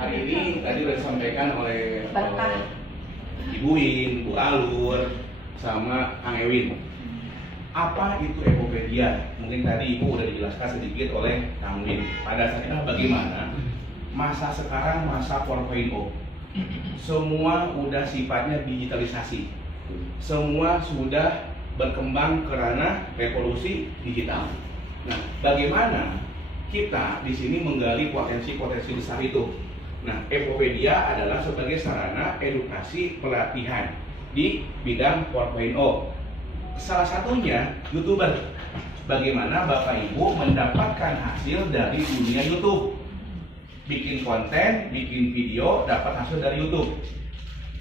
Hari ini tadi sudah disampaikan oleh Ibu Win, Bu Alur, sama Kang Ewin. Apa itu Epopedia? Mungkin tadi Ibu sudah dijelaskan sedikit oleh Kang Win. Pada dasarnya bagaimana masa sekarang, masa 4.0. Semua udah sifatnya digitalisasi. Semua sudah berkembang karena revolusi digital. Nah, bagaimana kita di sini menggali potensi-potensi besar itu? Nah, Epopedia adalah sebagai sarana edukasi pelatihan di bidang 4.0. Salah satunya YouTuber. Bagaimana Bapak Ibu mendapatkan hasil dari dunia YouTube? Bikin konten, bikin video, dapat hasil dari YouTube.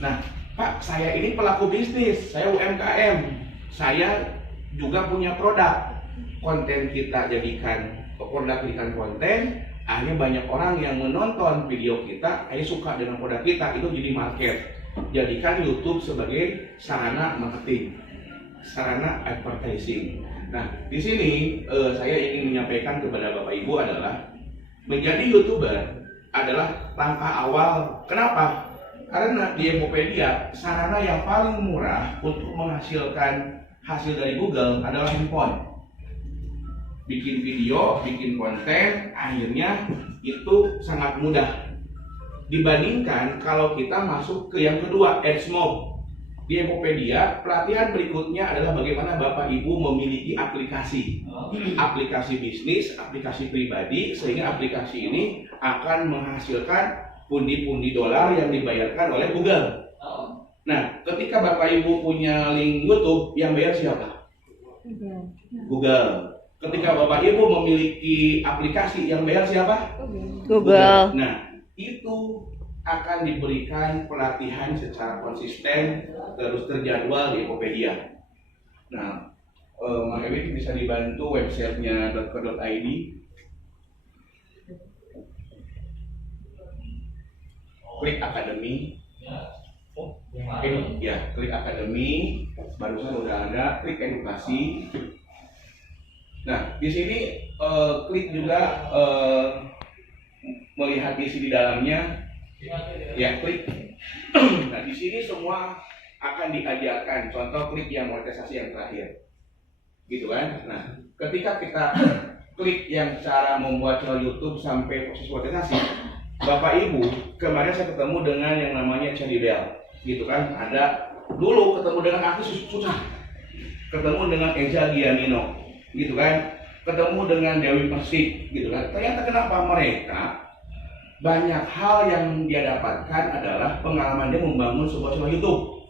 Nah, Pak, saya ini pelaku bisnis, saya UMKM, saya juga punya produk. Konten kita jadikan produk, jadikan konten. Akhirnya banyak orang yang menonton video kita, akhirnya suka dengan produk kita, itu jadi market. Jadikan YouTube sebagai sarana marketing, sarana advertising. Nah, di sini saya ingin menyampaikan kepada Bapak Ibu adalah menjadi YouTuber adalah langkah awal. Kenapa? Karena di Epopedia sarana yang paling murah untuk menghasilkan hasil dari Google adalah handphone. Bikin video, bikin konten, akhirnya itu sangat mudah dibandingkan kalau kita masuk ke yang kedua, AdSmoke. Di Epopedia, pelatihan berikutnya adalah bagaimana Bapak Ibu memiliki aplikasi bisnis, aplikasi pribadi, sehingga aplikasi ini akan menghasilkan pundi-pundi dolar yang dibayarkan oleh Google. Nah, ketika Bapak Ibu punya link YouTube, yang bayar siapa? Google. Ketika Bapak Ibu memiliki aplikasi, yang bayar siapa? Google. Nah, itu akan diberikan pelatihan secara konsisten, terus terjadwal di Epopedia. Nah, Mang Ewin bisa dibantu websitenya .co.id. Klik Akademi. Klik Akademi. Barusan udah ada, klik edukasi. Nah, di sini klik juga melihat isi di dalamnya, ya klik. Nah, di sini semua akan diajarkan. Contoh klik yang monetisasi yang terakhir, gitu kan? Nah, ketika kita klik yang cara membuat channel YouTube sampai proses monetisasi, Bapak Ibu, kemarin saya ketemu dengan yang namanya Chadibel, gitu kan? Ada dulu ketemu dengan artis susah, ketemu dengan Eza Gianino, gitu kan, ketemu dengan Dewi Persik, gitu kan. Ternyata kenapa mereka banyak hal yang dia dapatkan adalah pengalaman dia membangun sebuah channel YouTube.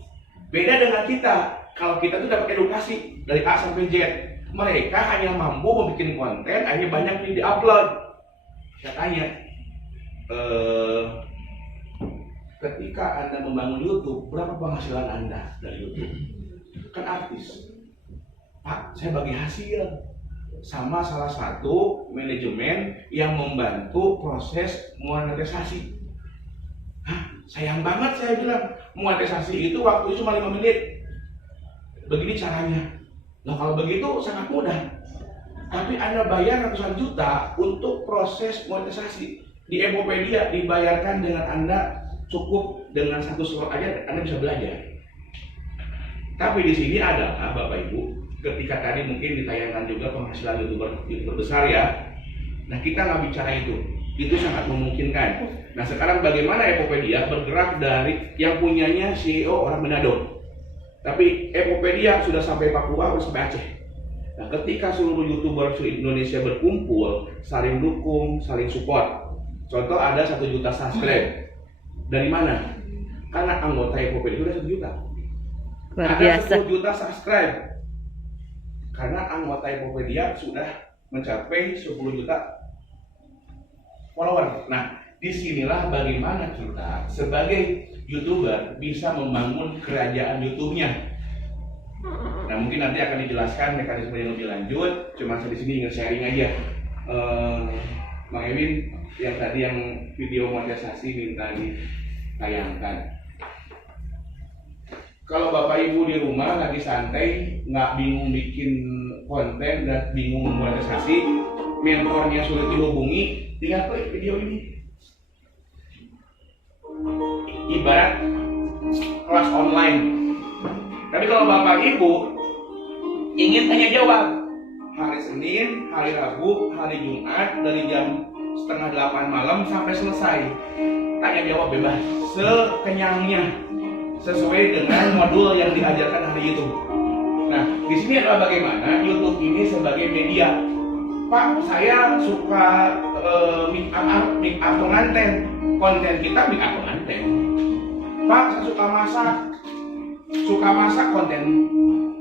Beda dengan kita, kalau kita tuh dapat edukasi dari A sampai Z, mereka hanya mampu membuat konten, hanya banyak yang diupload. Saya tanya, ketika Anda membangun YouTube, berapa penghasilan Anda dari YouTube? Kan artis. Pak, saya bagi hasil sama salah satu manajemen yang membantu proses monetisasi. Hah, sayang banget, saya bilang, monetisasi itu waktunya cuma 5 menit. Begini caranya. Nah, kalau begitu sangat mudah. Tapi Anda bayar ratusan juta untuk proses monetisasi. Di Epopedia dibayarkan dengan Anda cukup dengan satu slot aja Anda bisa belajar. Tapi di sini adalah Bapak Ibu, ketika tadi mungkin ditayangkan juga penghasilan YouTuber besar ya. Nah, kita nggak bicara itu sangat memungkinkan. Nah, sekarang bagaimana Epopedia bergerak dari yang punyanya CEO orang Manado, tapi Epopedia sudah sampai Papua, sudah sampai Aceh. Nah, ketika seluruh YouTuber Indonesia berkumpul, saling dukung, saling support. Contoh ada 1 juta subscribe. Dari mana? Karena anggota Epopedia sudah 1 juta. Ada 10 juta subscribe. Karena anggota Epopedia sudah mencapai 10 juta follower. Nah, disinilah bagaimana kita sebagai YouTuber bisa membangun kerajaan YouTube-nya. Nah, mungkin nanti akan dijelaskan mekanisme yang lebih lanjut. Cuma saya di sini ingin sharing aja. Mang Ewin, yang tadi yang video monetisasi minta ditayangkan. Kalau Bapak Ibu di rumah lagi santai, nggak bingung bikin konten dan bingung monetisasi, mentornya sulit dihubungi, tinggal klik video ini. ibarat kelas online. Tapi kalau Bapak Ibu ingin tanya jawab, hari Senin, hari Rabu, hari Jumat dari jam setengah 8 malam sampai selesai. Tanya jawab bebas, sekenyangnya, sesuai dengan modul yang diajarkan hari itu. Nah, di sini adalah bagaimana YouTube ini sebagai media. Pak, saya suka make up pengantin. Konten kita make up pengantin. Pak, saya suka masak konten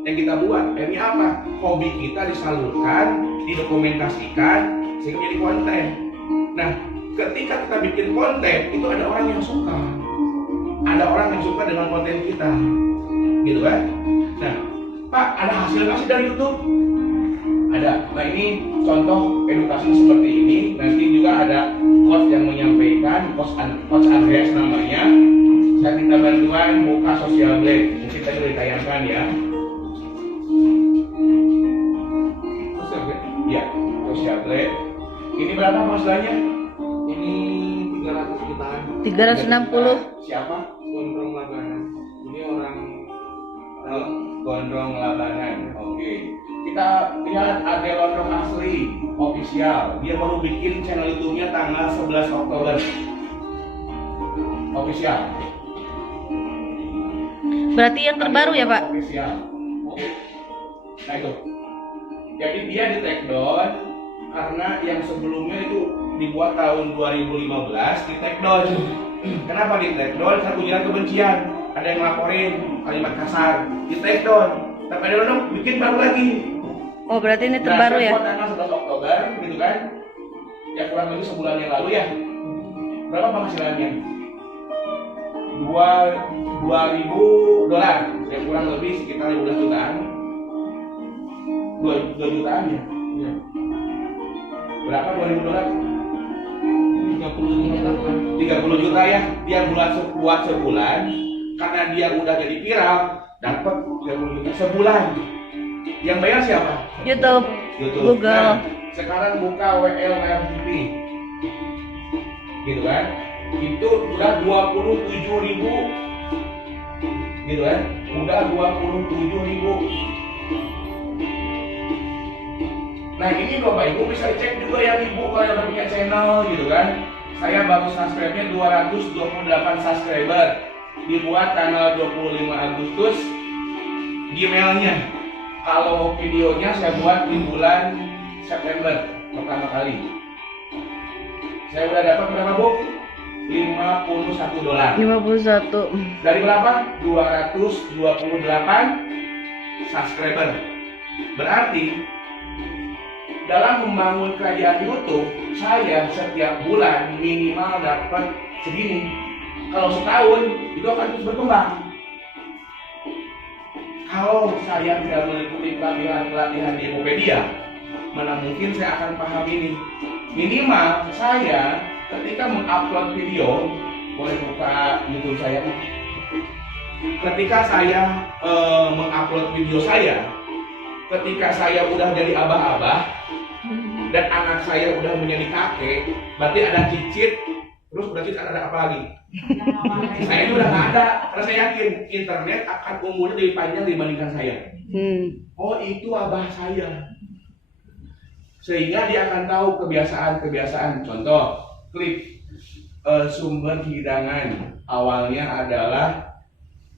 yang kita buat. Ini apa? Hobi kita disalurkan, didokumentasikan, sehingga jadi konten. Nah, ketika kita bikin konten, itu ada orang yang suka. Ada orang yang suka dengan konten kita. Gitu kan? Nah, Pak, ada hasil dari YouTube? Ada. Nah, ini contoh edukasi seperti ini. Nanti juga ada coach yang menyampaikan, coach Andreas namanya. Saya minta bantuan buka Social Blade. Mungkin tadi udah ditayangkan ya. Social Blade? Iya, Social Blade. Ini berapa masalahnya? Ini 300 jutaan. 360. Siapa? Gondrong Labanan. Ini orang Gondrong Labanan. Oke. Kita lihat ada Gondrong Asli official. Dia baru bikin channel YouTube-nya tanggal 11 Oktober. Official. Berarti yang terbaru ya, Pak? Official. Oke. Nah itu. Jadi dia di take down karena yang sebelumnya itu dibuat tahun 2015 di take down. Kenapa di take down? Karena ujaran kebencian. Ada yang ngelaporin kalimat kasar di take down. Tapi ada orang bikin baru lagi. Oh, berarti ini terbaru ya? Tanggal 11 Oktober, gitu kan? Ya kurang lebih sebulan yang lalu ya. Berapa penghasilannya? $2.000, ya kurang lebih sekitar 15 jutaan. 2 jutaan ya? ya. Berapa $2.000? 30 juta ya. Dia buat sebulan, karena dia udah jadi viral, dapat 30 juta sebulan. Yang bayar siapa? YouTube, Google. Nah, sekarang buka WLRTV, gitu kan? Itu udah 27.000, gitu kan? Udah 27.000. Nah ini Bapak Ibu bisa cek juga ya Ibu kalau yang punya channel, gitu kan? Saya baru subscribe-nya 228 subscriber, dibuat tanggal 25 Agustus. Gmailnya, kalau videonya saya buat di bulan September pertama kali. Saya udah dapat berapa Bu? $51. 51. Dari berapa? 228 subscriber. Berarti dalam membangun kerajaan YouTube, saya setiap bulan minimal dapat segini. Kalau setahun itu akan terus berkembang. Kalau saya tidak mengikuti pelatihan di Emopedia, mana mungkin saya akan paham ini. Minimal saya ketika mengupload video, boleh buka YouTube saya. Ketika saya mengupload video saya, ketika saya udah jadi abah-abah dan anak saya udah menjadi kakek, berarti ada cicit, terus berarti ada apa lagi? Saya itu udah nggak ada, karena saya yakin internet akan umurnya lebih panjang dibandingkan saya. Oh itu abah saya, sehingga dia akan tahu kebiasaan-kebiasaan. Contoh, klik sumber hidangan awalnya adalah,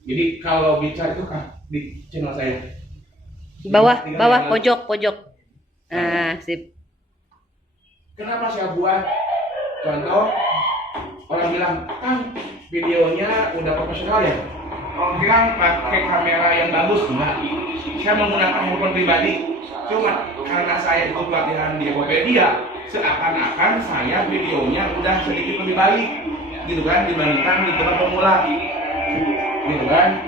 jadi kalau bicara itu kan di channel saya. Bawah, pojok. Ah, sip. Kenapa saya buat? Contoh, orang bilang, Kang, videonya udah profesional ya? Orang bilang pakai kamera yang bagus, enggak. Saya menggunakan handphone pribadi. Cuma karena saya ikut pelatihan di Emopedia, seakan-akan saya videonya udah sedikit lebih baik, gitu kan, dibandingkan di tempat pemula, gitu kan.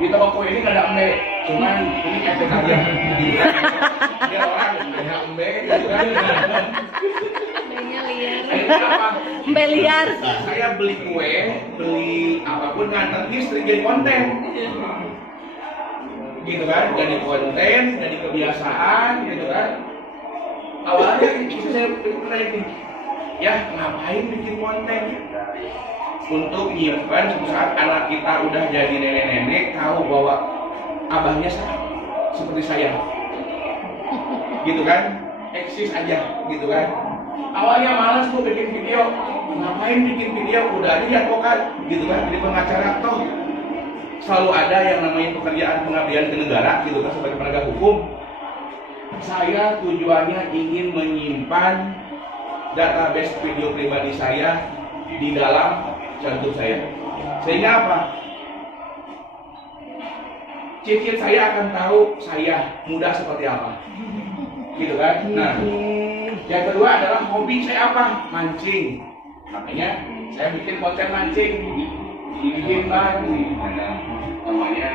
Di toko ini nggak ada embe, cuman ini efek aja, gitu kan. Dia orang ada embe, gitu kan. Mbenya liar. Apa? Mbe liar. Saya beli kue, beli apapun nganter istri jadi konten, gitu kan, jadi konten, jadi kebiasaan, gitu kan. Awalnya bisa saya pernah ini, ya ngapain bikin konten? untuk nyimpen suatu saat anak kita udah jadi nenek-nenek tahu bahwa abahnya seperti saya, gitu kan, eksis aja, gitu kan. Awalnya malas tuh bikin video, ngapain bikin video, udah aja di advokat, gitu kan, jadi pengacara toh selalu ada yang namanya pekerjaan pengabdian ke negara, gitu kan, sebagai penegak hukum. Saya tujuannya ingin menyimpan database video pribadi saya di dalam jantung saya, sehingga apa? Cicit saya akan tahu saya muda seperti apa, gitu kan. Nah, yang kedua adalah hobi saya apa? Mancing. Makanya saya bikin konten mancing, bikin ban, namanya